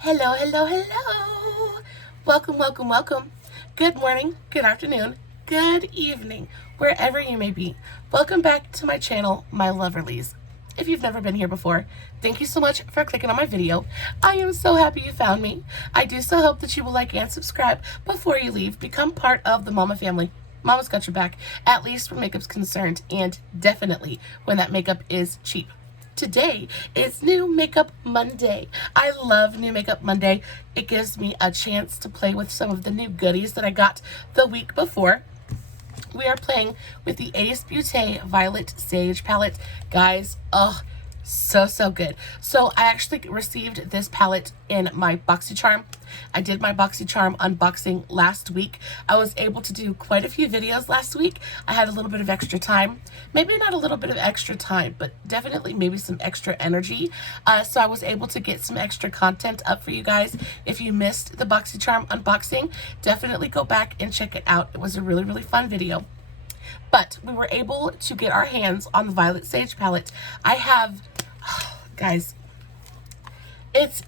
Hello, hello, hello. Welcome, welcome, welcome. Good morning, good afternoon, good evening, wherever you may be. Welcome back to my channel, my Loverlies. If you've never been here before, thank you so much for clicking on my video. I am so happy you found me. I do so hope that you will like and subscribe before you leave. Become part of the Mama family. Mama's got your back, at least when makeup's concerned, and definitely when that makeup is cheap. Today is New Makeup Monday. I love New Makeup Monday. It gives me a chance to play with some of the new goodies that I got the week before. We are playing with the Beaute Violet Sage palette. Guys, oh, so good. So I actually received this palette in my BoxyCharm. I did my BoxyCharm unboxing last week. I was able to do quite a few videos last week. I had a little bit of extra time. Maybe not a little bit of extra time, but definitely maybe some extra energy. So I was able to get some extra content up for you guys. If you missed the BoxyCharm unboxing, definitely go back and check it out. It was a really fun video. But we were able to get our hands on the Violet Sage palette. I have, guys, it's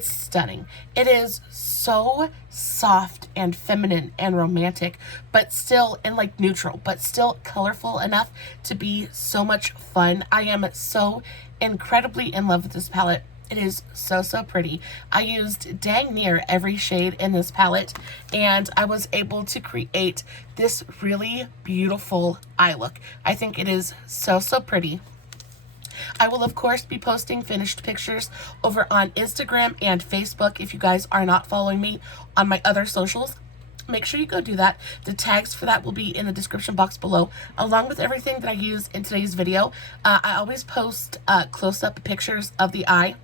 stunning. It is so soft and feminine and romantic, but still, and like neutral, but still colorful enough to be so much fun. I am so incredibly in love with this palette. It is so pretty. I used dang near every shade in this palette, and I was able to create this really beautiful eye look. I think it is so pretty. I will, of course, be posting finished pictures over on Instagram and Facebook. If you guys are not following me on my other socials, make sure you go do that. The tags for that will be in the description box below, along with everything that I use in today's video. I always post close-up pictures of the eye.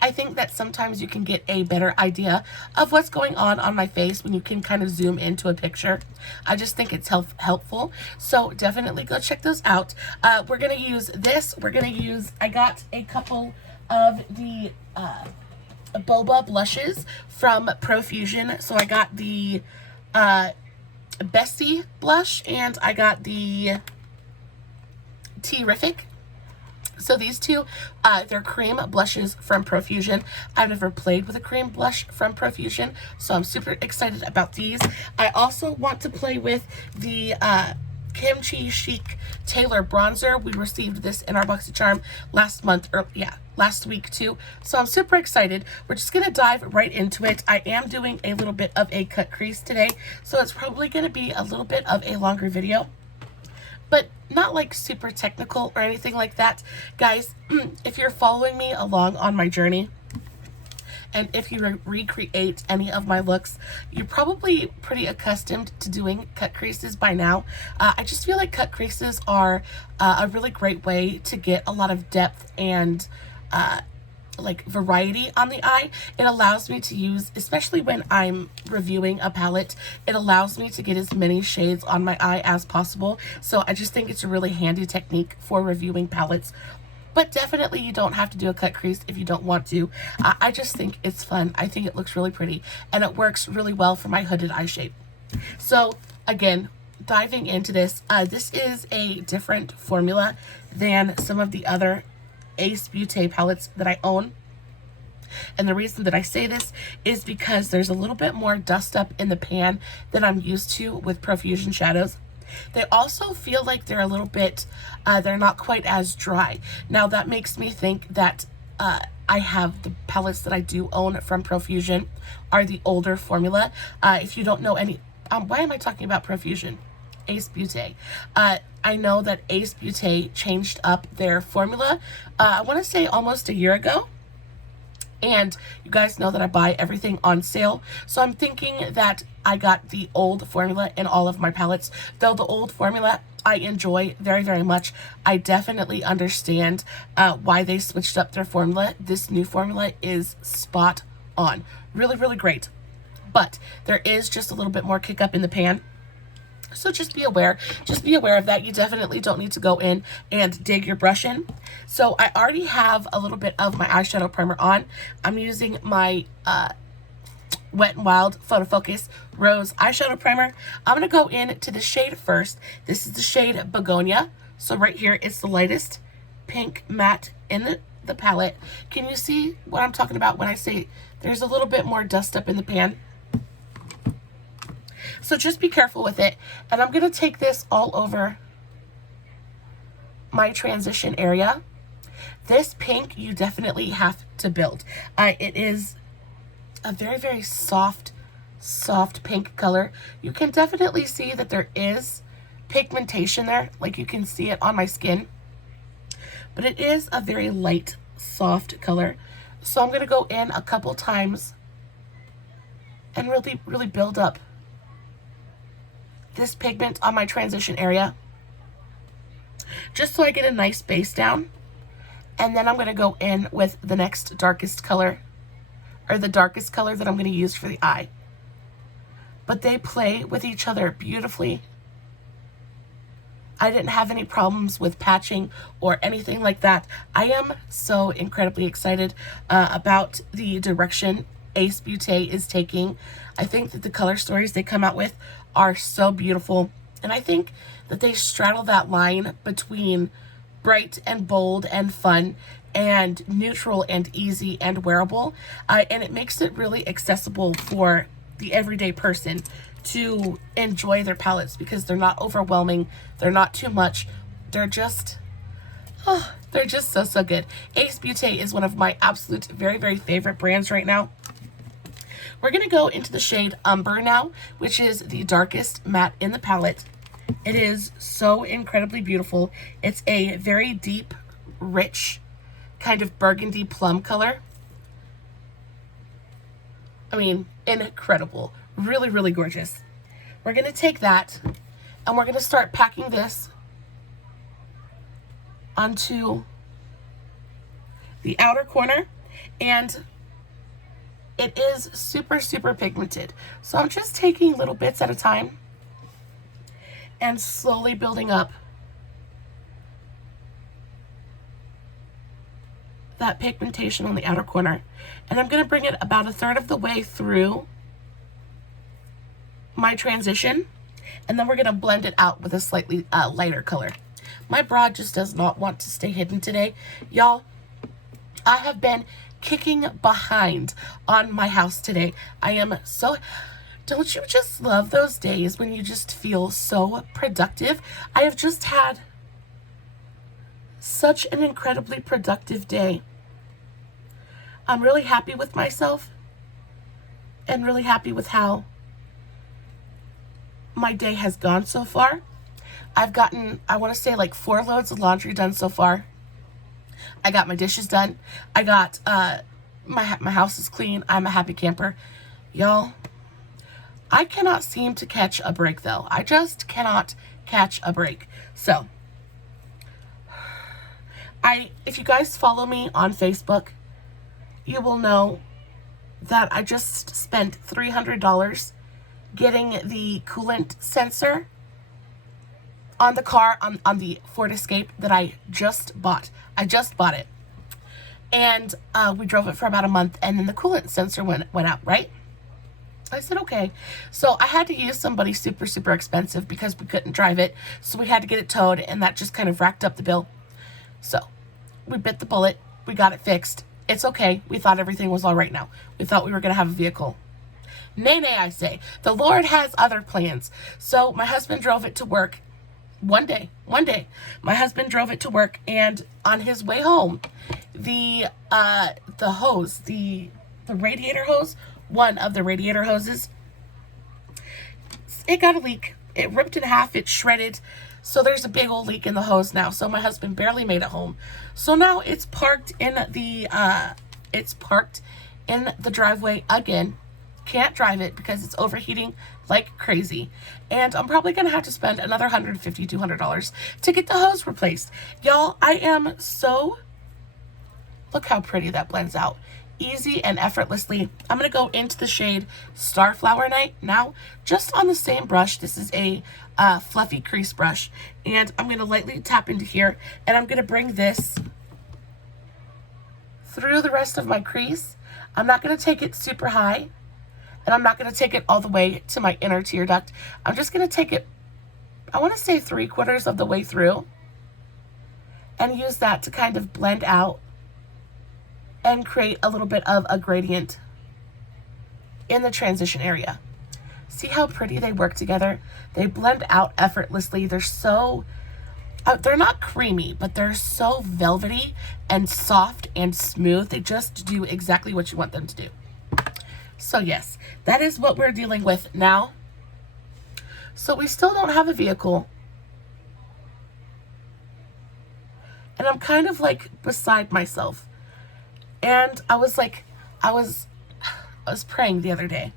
I think that sometimes you can get a better idea of what's going on my face when you can kind of zoom into a picture. I just think it's helpful. So definitely go check those out. We're going to use this. I got a couple of the Boba blushes from Profusion. So I got the Bestie blush and I got the Terrific. So these two, they're cream blushes from Profusion. I've never played with a cream blush from Profusion, so I'm super excited about these. I also want to play with the Kimchi Chic Taylor Bronzer. We received this in our BoxyCharm last week too. So I'm super excited. We're just going to dive right into it. I am doing a little bit of a cut crease today, so it's probably going to be a little bit of a longer video, but not like super technical or anything like that. Guys, if you're following me along on my journey, and if you recreate any of my looks, you're probably pretty accustomed to doing cut creases by now. I just feel like cut creases are a really great way to get a lot of depth and like variety on the eye. It allows me to use, especially when I'm reviewing a palette, it allows me to get as many shades on my eye as possible. So I just think it's a really handy technique for reviewing palettes. But definitely you don't have to do a cut crease if you don't want to. I just think it's fun. I think it looks really pretty and it works really well for my hooded eye shape. So again, diving into this, this is a different formula than some of the other Beaute palettes that I own. And the reason that I say this is because there's a little bit more dust up in the pan than I'm used to with Profusion shadows. They also feel like they're a little bit, they're not quite as dry. Now that makes me think that I have the palettes that I do own from Profusion are the older formula. If you don't know any, why am I talking about Profusion? Beaute. I know that Beaute changed up their formula, I want to say almost a year ago. And you guys know that I buy everything on sale. So I'm thinking that I got the old formula in all of my palettes. Though the old formula I enjoy very much. I definitely understand why they switched up their formula. This new formula is spot on. Really great. But there is just a little bit more kick up in the pan. So just be aware of that. You definitely don't need to go in and dig your brush in. So I already have a little bit of my eyeshadow primer on. I'm using my Wet n Wild Photo Focus Rose eyeshadow primer. I'm going to go into the shade first. This is the shade Begonia. So right here, it's the lightest pink matte in the palette. Can you see what I'm talking about when I say there's a little bit more dust up in the pan? So just be careful with it. And I'm going to take this all over my transition area. This pink you definitely have to build. It is a very, very soft pink color. You can definitely see that there is pigmentation there, like you can see it on my skin, but it is a very light, soft color. So I'm going to go in a couple times and really build up this pigment on my transition area, just so I get a nice base down. And then I'm going to go in with the next darkest color, or the darkest color that I'm going to use for the eye. But they play with each other beautifully. I didn't have any problems with patching or anything like that. I am so incredibly excited about the direction Ace Beaute is taking. I think that the color stories they come out with are so beautiful. And I think that they straddle that line between bright and bold and fun and neutral and easy and wearable. And it makes it really accessible for the everyday person to enjoy their palettes, because they're not overwhelming, they're not too much, they're just so good. Ace Beaute is one of my absolute very favorite brands right now. We're gonna go into the shade Umber now, which is the darkest matte in the palette. It is so incredibly beautiful. It's a very deep, rich kind of burgundy plum color. I mean, incredible. Really gorgeous. We're going to take that and we're going to start packing this onto the outer corner. And it is super pigmented. So I'm just taking little bits at a time and slowly building up that pigmentation on the outer corner. And I'm going to bring it about 1/3 of the way through my transition, and then we're going to blend it out with a slightly lighter color. My brow just does not want to stay hidden today. Y'all, I have been kicking behind on my house today. I am so... Don't you just love those days when you just feel so productive? I have just had such an incredibly productive day. I'm really happy with myself and really happy with how my day has gone so far. I've gotten, I want to say, like 4 loads of laundry done so far. I got my dishes done. I got my house is clean. I'm a happy camper. Y'all, I cannot seem to catch a break though. I just cannot catch a break. So if you guys follow me on Facebook, you will know that I just spent $300 getting the coolant sensor on the car, on the Ford Escape that I just bought. I just bought it. And we drove it for about a month, and then the coolant sensor went out, right? I said, okay. So I had to use somebody super expensive because we couldn't drive it. So we had to get it towed, and that just kind of racked up the bill. So we bit the bullet. We got it fixed. It's okay. We thought everything was all right now. We thought we were going to have a vehicle. Nay, I say. The Lord has other plans. So my husband drove it to work one day. My husband drove it to work, and on his way home, the hose, the radiator hose, one of the radiator hoses, it got a leak. It ripped in half. It shredded. So there's a big old leak in the hose now. So my husband barely made it home. So now it's parked in the driveway again. Can't drive it because it's overheating like crazy. And I'm probably going to have to spend another $150, $200 to get the hose replaced. Y'all, I am so... Look how pretty that blends out. Easy and effortlessly. I'm going to go into the shade Starflower Night now, just on the same brush. This is a fluffy crease brush. And I'm going to lightly tap into here, and I'm going to bring this through the rest of my crease. I'm not going to take it super high, and I'm not going to take it all the way to my inner tear duct. I'm just going to take it, I want to say 3/4 of the way through, and use that to kind of blend out and create a little bit of a gradient in the transition area. See how pretty they work together? They blend out effortlessly. They're so, they're not creamy, but they're so velvety and soft and smooth. They just do exactly what you want them to do. So yes, that is what we're dealing with now. So we still don't have a vehicle. And I'm kind of like beside myself. And I was praying the other day.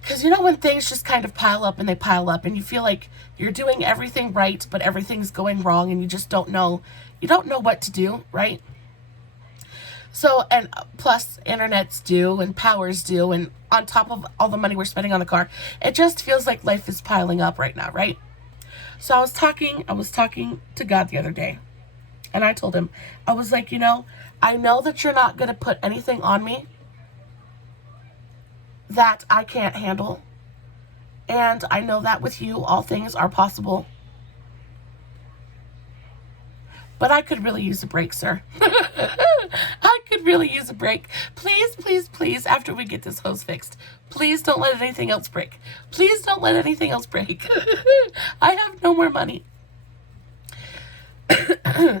Because you know when things just kind of pile up and they pile up and you feel like you're doing everything right, but everything's going wrong and you just don't know, you don't know what to do, right? So, and plus internet's due and power's due, and on top of all the money we're spending on the car, it just feels like life is piling up right now, right? So I was talking to God the other day, and I told him, I was like, you know, I know that you're not going to put anything on me that I can't handle. And I know that with you, all things are possible. But I could really use a break, sir. I could really use a break. Please, please, please, after we get this hose fixed, please don't let anything else break. Please don't let anything else break. I have no more money.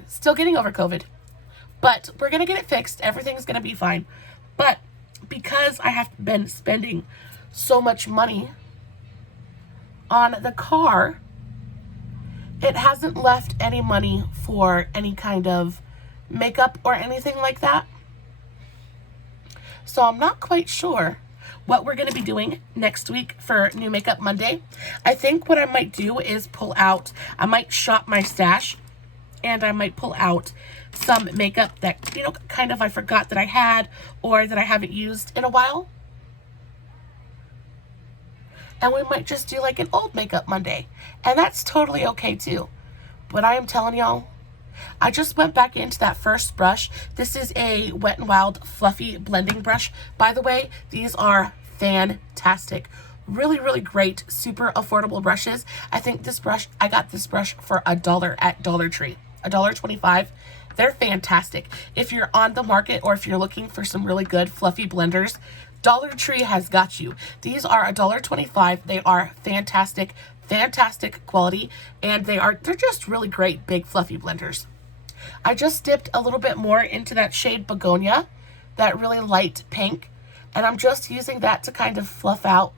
Still getting over COVID. But we're going to get it fixed. Everything's going to be fine. But because I have been spending so much money on the car, it hasn't left any money for any kind of makeup or anything like that. So I'm not quite sure what we're going to be doing next week for New Makeup Monday. I think what I might do is I might shop my stash, and I might pull out some makeup that, you know, kind of I forgot that I had or that I haven't used in a while. And we might just do like an old makeup Monday. And that's totally okay too. But I am telling y'all, I just went back into that first brush. This is a Wet n Wild Fluffy Blending Brush. By the way, these are fantastic. Really, really great, super affordable brushes. I got this brush for $1 at Dollar Tree. $1.25. They're fantastic. If you're on the market or if you're looking for some really good fluffy blenders, Dollar Tree has got you. These are $1.25. They are fantastic, fantastic quality, and they're just really great big fluffy blenders. I just dipped a little bit more into that shade Begonia, that really light pink, and I'm just using that to kind of fluff out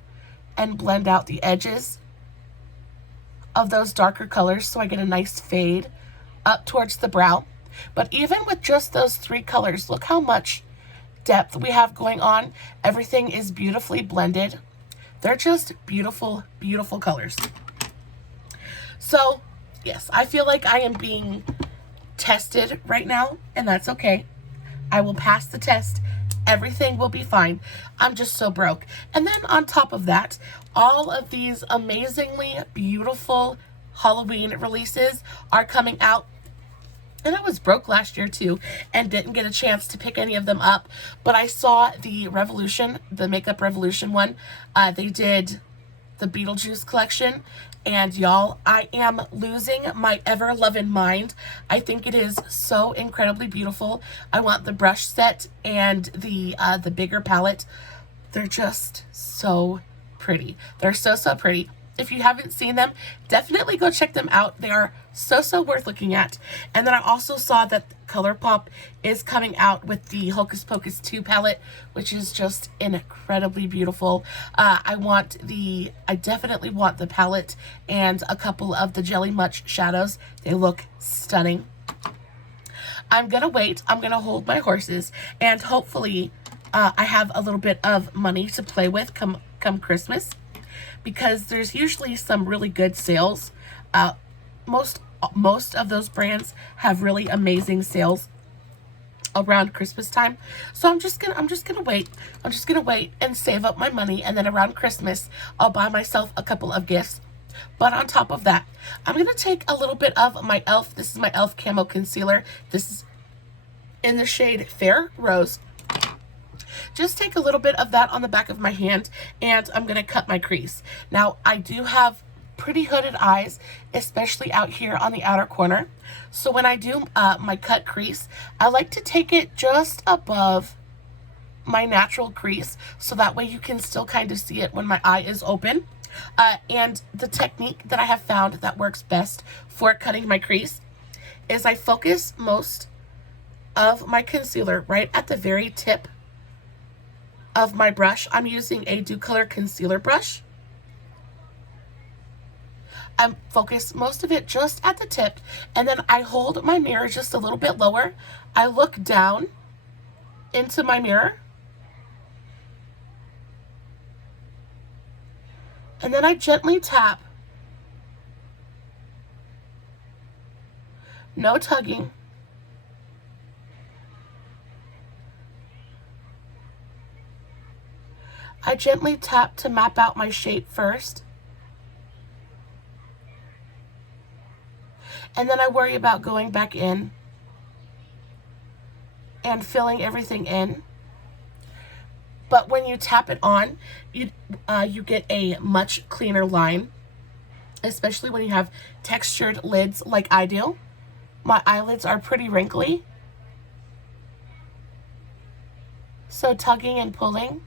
and blend out the edges of those darker colors so I get a nice fade up towards the brow. But even with just those 3 colors, look how much depth we have going on. Everything is beautifully blended. They're just beautiful, beautiful colors. So, yes, I feel like I am being tested right now, and that's okay. I will pass the test. Everything will be fine. I'm just so broke. And then on top of that, all of these amazingly beautiful Halloween releases are coming out. And I was broke last year too and didn't get a chance to pick any of them up. But I saw the Revolution, the Makeup Revolution one. They did the Beetlejuice collection. And y'all, I am losing my ever-loving mind. I think it is so incredibly beautiful. I want the brush set and the bigger palette. They're just so pretty. They're so, so pretty. If you haven't seen them, definitely go check them out. They are so, so worth looking at. And then I also saw that ColourPop is coming out with the Hocus Pocus 2 palette, which is just incredibly beautiful. I definitely want the palette and a couple of the Jelly Much shadows. They look stunning. I'm gonna wait. I'm gonna hold my horses, and hopefully I have a little bit of money to play with come Christmas, because there's usually some really good sales. Most of those brands have really amazing sales around Christmas time. So I'm just gonna wait. I'm just gonna wait and save up my money, and then around Christmas I'll buy myself a couple of gifts. But on top of that, I'm gonna take a little bit of my e.l.f. This is my e.l.f. Camo Concealer. This is in the shade Fair Rose. Just take a little bit of that on the back of my hand, and I'm gonna cut my crease. Now I do have pretty hooded eyes, especially out here on the outer corner. So when I do my cut crease, I like to take it just above my natural crease, so that way you can still kind of see it when my eye is open. And the technique that I have found that works best for cutting my crease is I focus most of my concealer right at the very tip of my brush. I'm using a Dew Color concealer brush. I focus most of it just at the tip, and then I hold my mirror just a little bit lower. I look down into my mirror, and then I gently tap. No tugging. I gently tap to map out my shape first. And then I worry about going back in and filling everything in. But when you tap it on, you get a much cleaner line, especially when you have textured lids like I do. My eyelids are pretty wrinkly, so tugging and pulling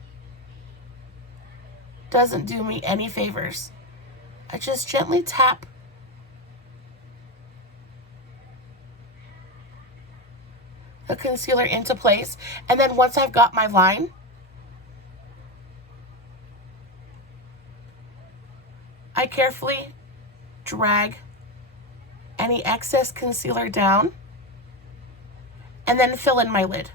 doesn't do me any favors. I just gently tap the concealer into place, and then once I've got my line, I carefully drag any excess concealer down and then fill in my lid.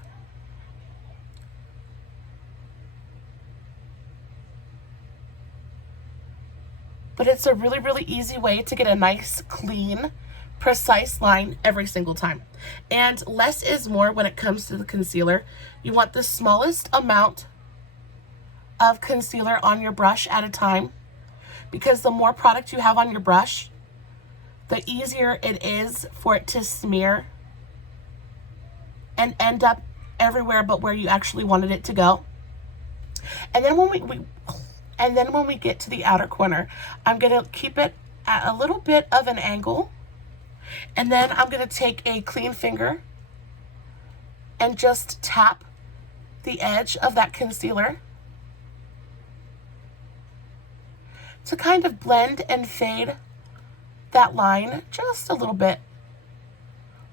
But it's a really, really easy way to get a nice, clean, precise line every single time. And less is more when it comes to the concealer. You want the smallest amount of concealer on your brush at a time, because the more product you have on your brush, the easier it is for it to smear and end up everywhere but where you actually wanted it to go. And then when we get to the outer corner, I'm going to keep it at a little bit of an angle, and then I'm going to take a clean finger and just tap the edge of that concealer to kind of blend and fade that line just a little bit.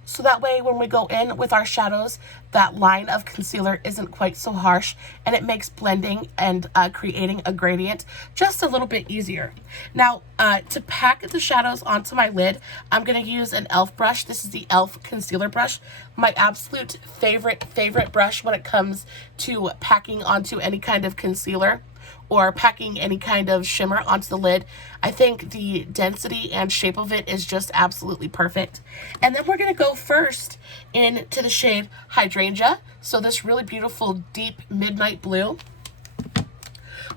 So that way when we go in with our shadows, that line of concealer isn't quite so harsh, and it makes blending and creating a gradient just a little bit easier. Now, to pack the shadows onto my lid, I'm going to use an e.l.f. brush. This is the e.l.f. concealer brush, my absolute favorite brush when it comes to packing onto any kind of concealer or packing any kind of shimmer onto the lid. I think the density and shape of it is just absolutely perfect. And then we're going to go first into the shade Hydrangea. So this really beautiful deep midnight blue.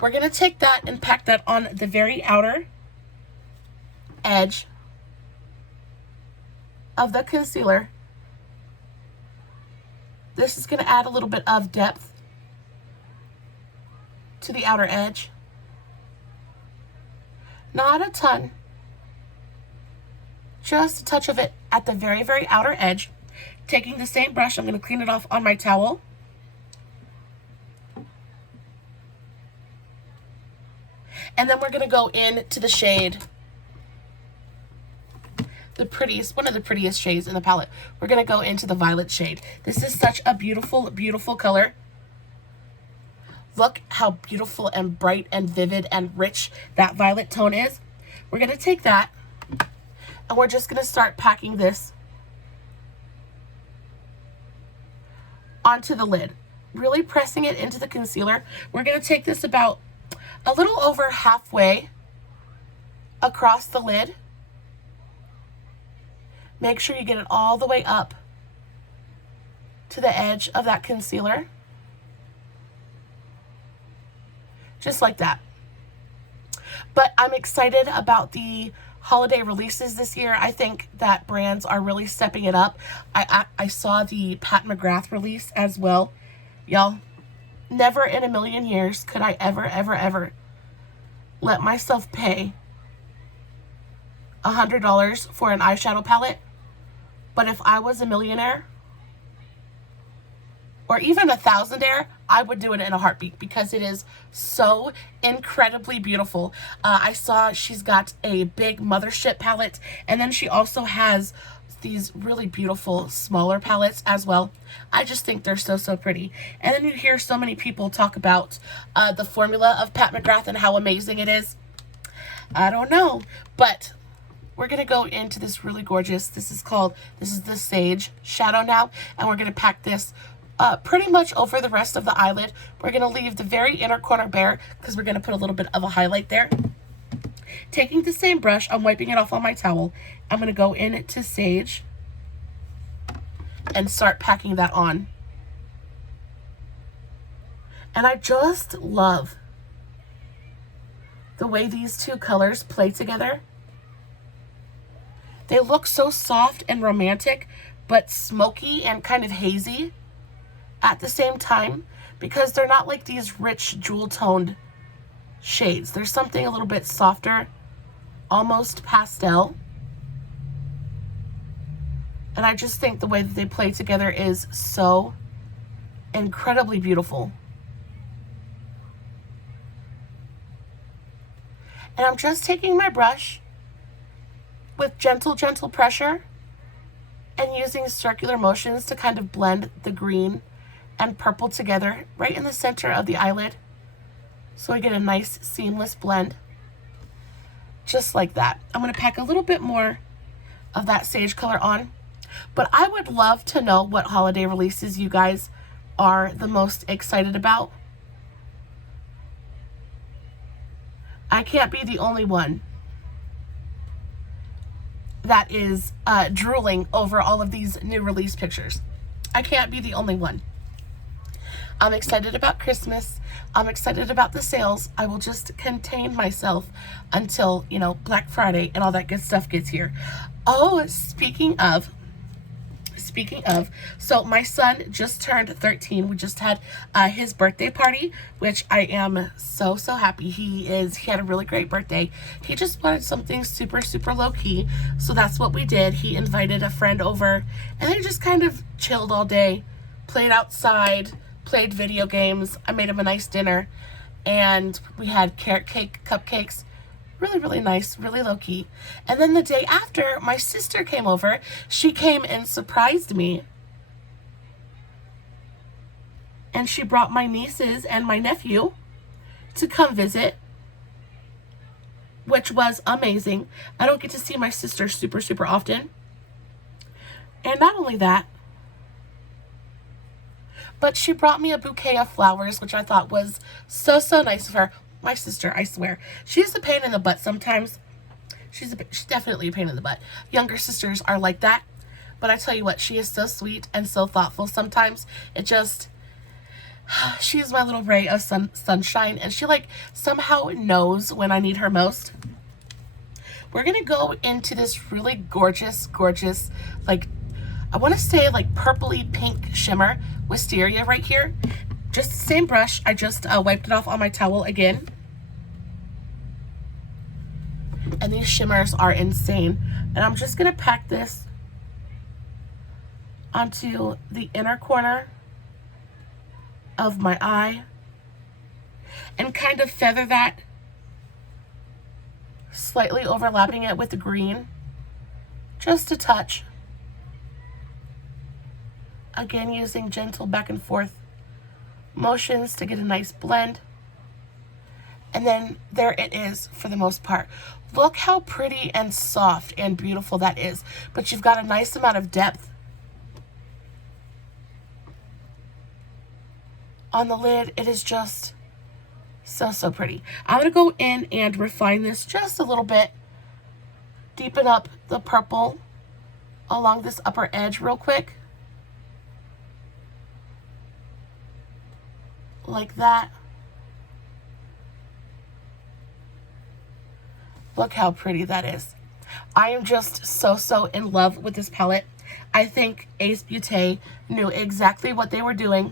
We're going to take that and pack that on the very outer edge of the concealer. This is going to add a little bit of depth to the outer edge. Not a ton, just a touch of it at the very outer edge. Taking the same brush, I'm going to clean it off on my towel. And then we're going to go into the shade, one of the prettiest shades in the palette. We're going to go into the violet shade. This is such a beautiful color. Look how beautiful and bright and vivid and rich that violet tone is. We're going to take that and we're just going to start packing this onto the lid. Really pressing it into the concealer. We're going to take this about a little over halfway across the lid. Make sure you get it all the way up to the edge of that concealer. Just like that. But I'm excited about the holiday releases this year. I think that brands are really stepping it up. I saw the Pat McGrath release as well. Y'all, never in a million years could I ever let myself pay $100 for an eyeshadow palette. But if I was a millionaire, or even a thousandaire, I would do it in a heartbeat because it is so incredibly beautiful. I saw she's got a big mothership palette, and then she also has these really beautiful smaller palettes as well. I just think they're so, so pretty. And then you hear so many people talk about the formula of Pat McGrath and how amazing it is. I don't know, but we're going to go into this really gorgeous, this is the Sage shadow now, and we're going to pack this pretty much over the rest of the eyelid. We're going to leave the very inner corner bare because we're going to put a little bit of a highlight there. Taking the same brush, I'm wiping it off on my towel. I'm going to go into Sage and start packing that on. And I just love the way these two colors play together. They look so soft and romantic, but smoky and kind of hazy at the same time, because they're not like these rich jewel toned shades. There's something a little bit softer, almost pastel. And I just think the way that they play together is so incredibly beautiful. And I'm just taking my brush with gentle pressure and using circular motions to kind of blend the green and purple together right in the center of the eyelid, so I get a nice seamless blend, just like that. I'm going to pack a little bit more of that sage color on, but I would love to know what holiday releases you guys are the most excited about. I can't be the only one that is drooling over all of these new release pictures. I can't be the only one. I'm excited about Christmas. I'm excited about the sales. I will just contain myself until, you know, Black Friday and all that good stuff gets here. Oh, speaking of, so my son just turned 13. We just had his birthday party, which I am so happy. He had a really great birthday. He just wanted something super low key, so that's what we did. He invited a friend over, and they just kind of chilled all day, played outside, played video games. I made him a nice dinner, and we had carrot cake, cupcakes. Really nice, really low key. And then the day after, my sister came over. She came and surprised me. And she brought my nieces and my nephew to come visit, which was amazing. I don't get to see my sister super often. And not only that, but she brought me a bouquet of flowers, which I thought was so nice of her. My sister, I swear, she's a pain in the butt sometimes. She's definitely a pain in the butt. Younger sisters are like that. But I tell you what, she is so sweet and so thoughtful sometimes. She's my little ray of sunshine. And she like somehow knows when I need her most. We're going to go into this really gorgeous, like, I want to say like purpley pink shimmer wisteria right here. Just the same brush. I just wiped it off on my towel again. And these shimmers are insane. And I'm just going to pack this onto the inner corner of my eye and kind of feather that, slightly overlapping it with the green, just a touch. Again, using gentle back and forth motions to get a nice blend. And then there it is for the most part. Look how pretty and soft and beautiful that is. But you've got a nice amount of depth on the lid. It is just so pretty. I'm going to go in and refine this just a little bit. Deepen up the purple along this upper edge real quick. Like that. Look how pretty that is. I am just so in love with this palette. I think Ace Beaute knew exactly what they were doing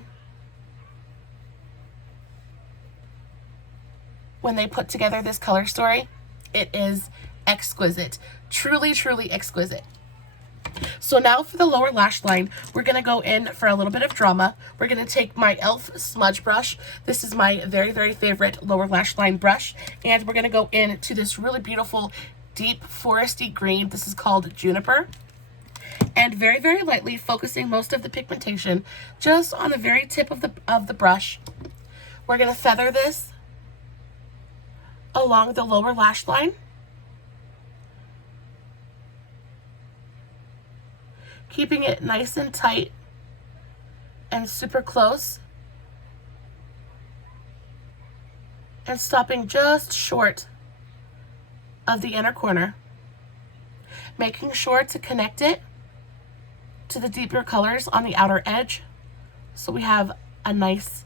when they put together this color story. It is exquisite. Truly, truly exquisite. So now for the lower lash line, we're going to go in for a little bit of drama. We're going to take my e.l.f. smudge brush. This is my very, very favorite lower lash line brush. And we're going to go into this really beautiful deep foresty green. This is called Juniper. And very, very lightly focusing most of the pigmentation just on the very tip of the brush. We're going to feather this along the lower lash line. Keeping it nice and tight and super close. And stopping just short of the inner corner. Making sure to connect it to the deeper colors on the outer edge. So we have a nice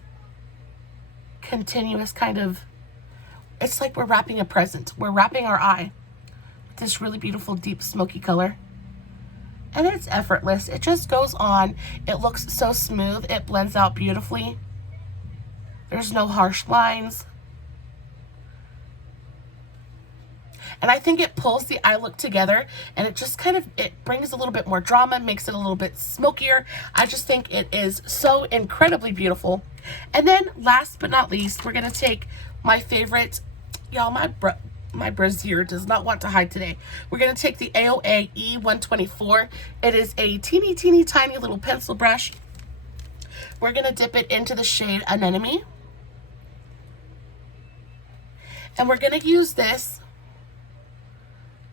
continuous kind of, it's like we're wrapping a present. We're wrapping our eye with this really beautiful deep smoky color. And it's effortless. It just goes on. It looks so smooth. It blends out beautifully. There's no harsh lines. And I think it pulls the eye look together, and it just kind of, it brings a little bit more drama, makes it a little bit smokier. I just think it is so incredibly beautiful. And then last but not least, we're going to take my favorite, y'all, my brassiere does not want to hide today. We're going to take the AOA E124. It is a teeny, teeny, tiny little pencil brush. We're going to dip it into the shade Anemone. And we're going to use this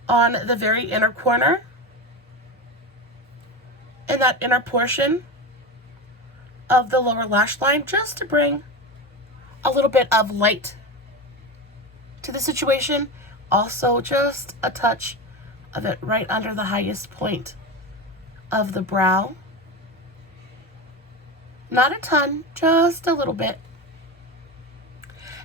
on the very inner corner, in that inner portion of the lower lash line, just to bring a little bit of light to the situation. Also just a touch of it right under the highest point of the brow. Not a ton, just a little bit.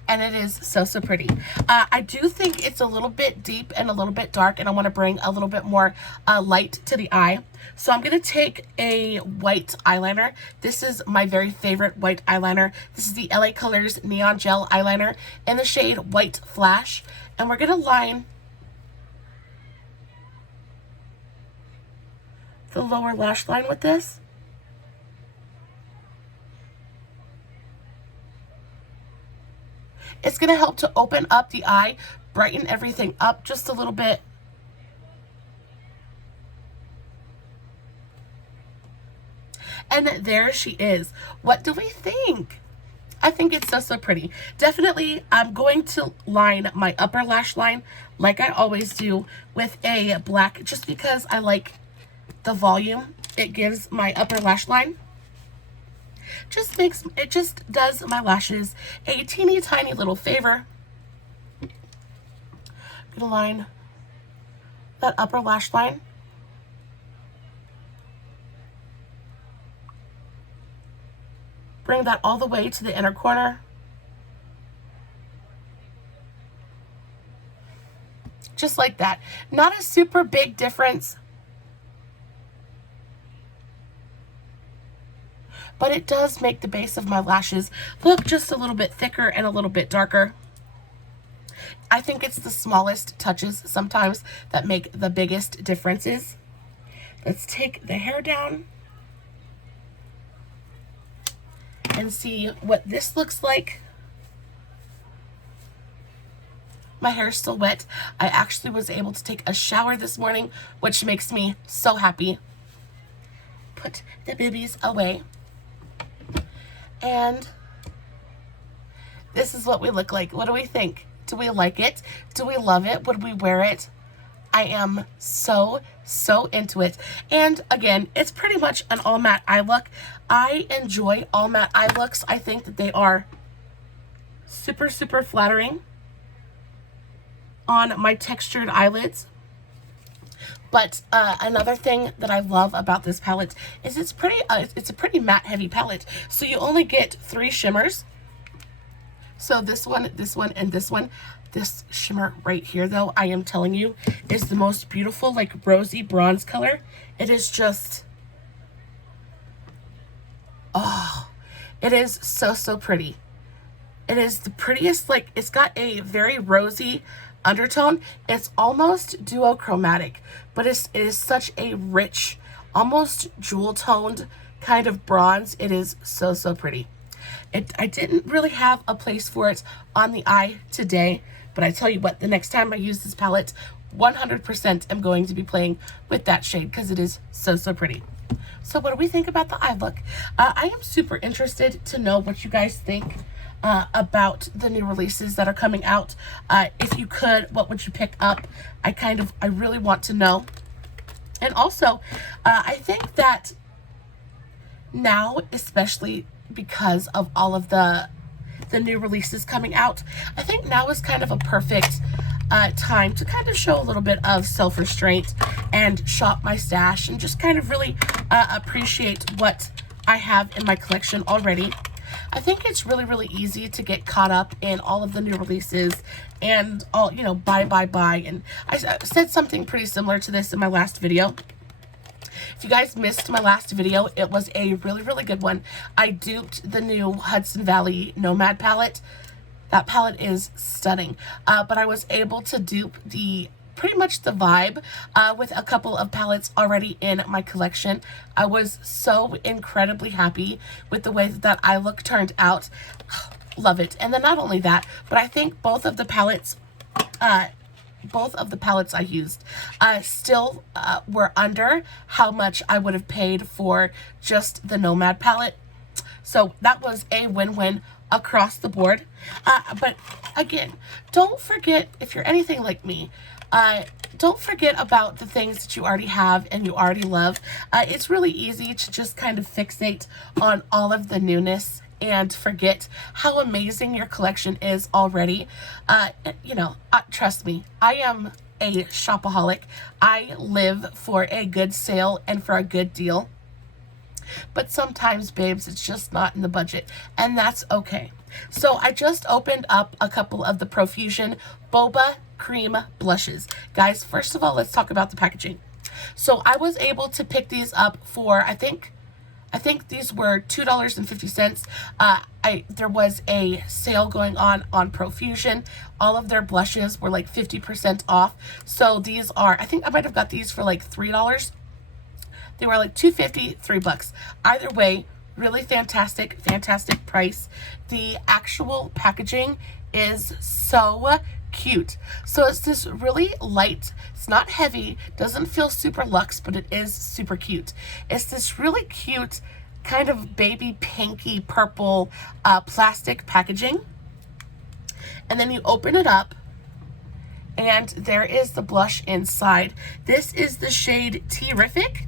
And it is so, so pretty. I do think it's a little bit deep and a little bit dark, and I want to bring a little bit more light to the eye. So I'm going to take a white eyeliner. This is my very favorite white eyeliner. This is the LA Colors Neon Gel Eyeliner in the shade White Flash. And we're going to line the lower lash line with this. It's going to help to open up the eye, brighten everything up just a little bit. And there she is. What do we think? I think it's so, so pretty. Definitely, I'm going to line my upper lash line, like I always do, with a black, just because I like the volume it gives my upper lash line. It just does my lashes a teeny tiny little favor. I'm gonna line that upper lash line. Bring that all the way to the inner corner. Just like that. Not a super big difference, but it does make the base of my lashes look just a little bit thicker and a little bit darker. I think it's the smallest touches sometimes that make the biggest differences. Let's take the hair down and see what this looks like. My hair is still wet. I actually was able to take a shower this morning, which makes me so happy. Put the boobies away. And this is what we look like. What do we think? Do we like it? Do we love it? Would we wear it? I am so, so into it. And again, it's pretty much an all matte eye look. I enjoy all matte eye looks. I think that they are super, super flattering on my textured eyelids. But another thing that I love about this palette is it's a pretty matte heavy palette. So you only get 3 shimmers. So this one, and this one. This shimmer right here, though, I am telling you, is the most beautiful, like, rosy bronze color. It is just, oh, it is so, so pretty. It is the prettiest, like, it's got a very rosy undertone. It's almost duochromatic, but it is such a rich, almost jewel toned kind of bronze. It is so, so pretty. I didn't really have a place for it on the eye today, but I tell you what, the next time I use this palette, 100% am going to be playing with that shade because it is so, so pretty. So what do we think about the eye look? I am super interested to know what you guys think about the new releases that are coming out. If you could, what would you pick up? I really want to know. And also, I think that now, especially because of all of the new releases coming out, I think now is kind of a perfect time to kind of show a little bit of self-restraint and shop my stash and just kind of really appreciate what I have in my collection already. I think it's really, really easy to get caught up in all of the new releases and all, you know, buy. And I said something pretty similar to this in my last video. If you guys missed my last video, it was a really, really good one. I duped the new Hudson Valley Nomad palette. That palette is stunning. But I was able to dupe pretty much the vibe with a couple of palettes already in my collection. I was so incredibly happy with the way that eye look turned out. Love it. And then not only that, but I think both of the palettes I used still were under how much I would have paid for just the Nomad palette. So that was a win-win across the board. But again, don't forget, if you're anything like me, don't forget about the things that you already have and you already love. It's really easy to just kind of fixate on all of the newness and forget how amazing your collection is already. You know, trust me, I am a shopaholic. I live for a good sale and for a good deal. But sometimes, babes, it's just not in the budget, and that's okay. So I just opened up a couple of the Profusion Boba Cream blushes. Guys, first of all, let's talk about the packaging. So I was able to pick these up for, I think these were $2.50. There was a sale going on Profusion. All of their blushes were like 50% off. So these are, I think I might have got these for like $3. They were like $2.50, $3. Either way, really fantastic price. The actual packaging is so cute. So it's this really light, it's not heavy, doesn't feel super luxe, but it is super cute. It's this really cute kind of baby pinky purple plastic packaging. And then you open it up and there is the blush inside. This is the shade Terrific.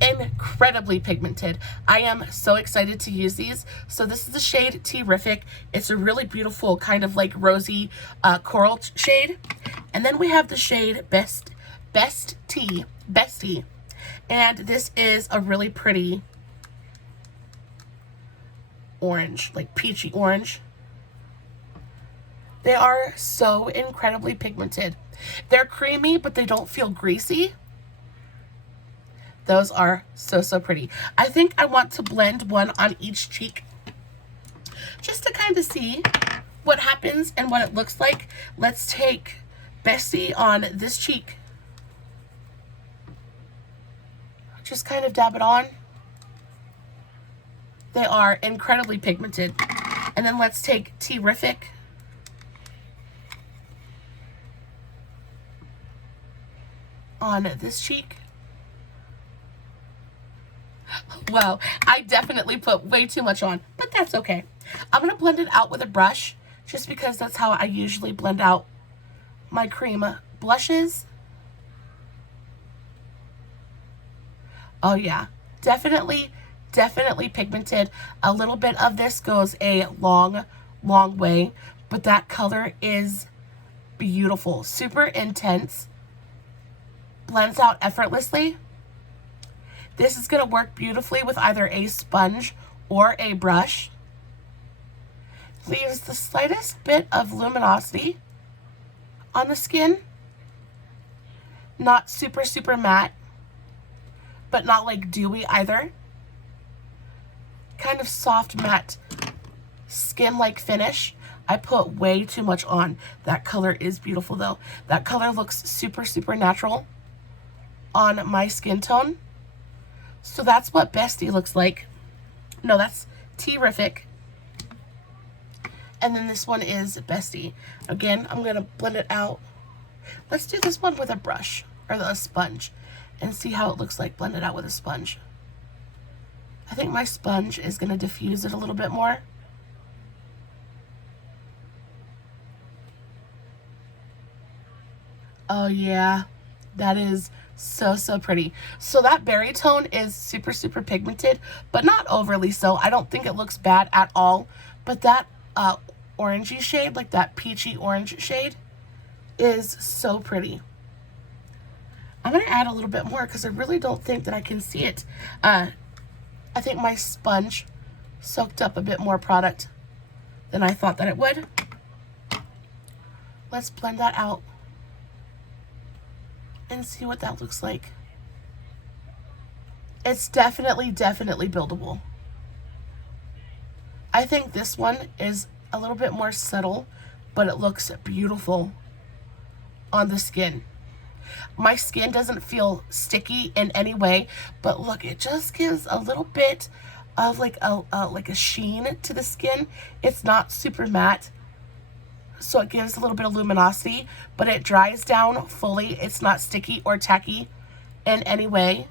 Incredibly pigmented. I am so excited to use these. So this is the shade Terrific. It's a really beautiful kind of like rosy coral shade. And then we have the shade Bestie. And this is a really pretty orange, like peachy orange. They are so incredibly pigmented. They're creamy, but they don't feel greasy. Those are so, so pretty. I think I want to blend one on each cheek just to kind of see what happens and what it looks like. Let's take Bestie on this cheek. Just kind of dab it on. They are incredibly pigmented. And then let's take Terrific. On this cheek. Wow, I definitely put way too much on, but that's okay. I'm going to blend it out with a brush just because that's how I usually blend out my cream blushes. Oh yeah, definitely pigmented. A little bit of this goes a long way, but that color is beautiful. Super intense. Blends out effortlessly. This is going to work beautifully with either a sponge or a brush. Leaves the slightest bit of luminosity on the skin. Not super, super matte, but not like dewy either. Kind of soft matte skin-like finish. I put way too much on. That color is beautiful though. That color looks super, super natural on my skin tone. So that's what Bestie looks like. No, that's Terrific. And then this one is Bestie. Again, I'm going to blend it out. Let's do this one with a brush or a sponge and see how it looks like blended out with a sponge. I think my sponge is going to diffuse it a little bit more. Oh yeah, that is so, so pretty. So that berry tone is super, super pigmented, but not overly so. I don't think it looks bad at all. But that orangey shade, like that peachy orange shade, is so pretty. I'm going to add a little bit more because I really don't think that I can see it. I think my sponge soaked up a bit more product than I thought that it would. Let's blend that out and see what that looks like. It's definitely, definitely buildable. I think this one is a little bit more subtle, but it looks beautiful on the skin. My skin doesn't feel sticky in any way, but look, it just gives a little bit of like a sheen to the skin. It's not super matte, so it gives a little bit of luminosity, but it dries down fully. It's not sticky or tacky in any way.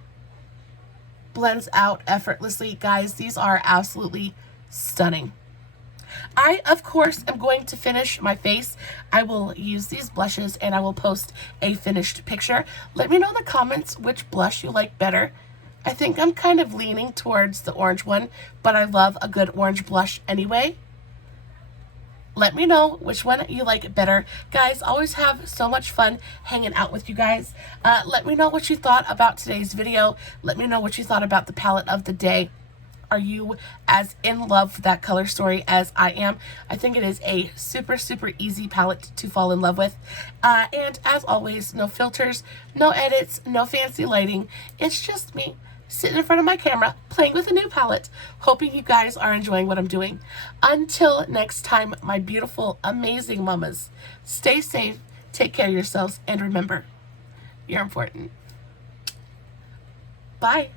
Blends out effortlessly. Guys, these are absolutely stunning. I, of course, am going to finish my face. I will use these blushes and I will post a finished picture. Let me know in the comments which blush you like better. I think I'm kind of leaning towards the orange one, but I love a good orange blush anyway. Let me know which one you like better. Guys, always have so much fun hanging out with you guys. Let me know what you thought about today's video. Let me know what you thought about the palette of the day. Are you as in love with that color story as I am? I think it is a super, super easy palette to fall in love with. And as always, no filters, no edits, no fancy lighting. It's just me sitting in front of my camera, playing with a new palette, hoping you guys are enjoying what I'm doing. Until next time, my beautiful, amazing mamas, stay safe, take care of yourselves, and remember, you're important. Bye.